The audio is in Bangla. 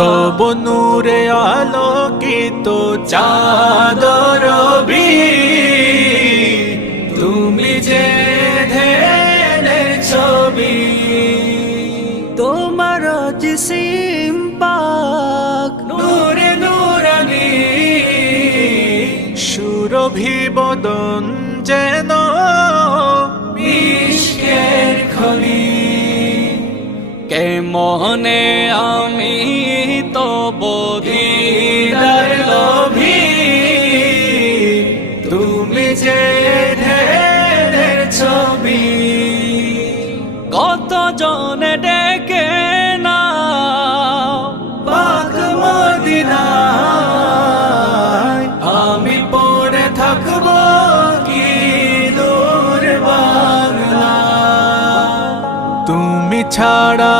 তব নূরে আলোকিত চাঁদ রবি, তুমি যে ধ্যানের ছবি। তোমার জিসিম পাক নূরে নূরানি, সুরভি বদন যেন মিশকের খনি। কেমনে আমি তব দিদার লোভী, তুমি যে ধ্যানের ছবি। কত জনে ডেকে না পাক মদিনায়, আমি পড়ে থাকবো কি দূর বাংলা। তুমি ছাড়া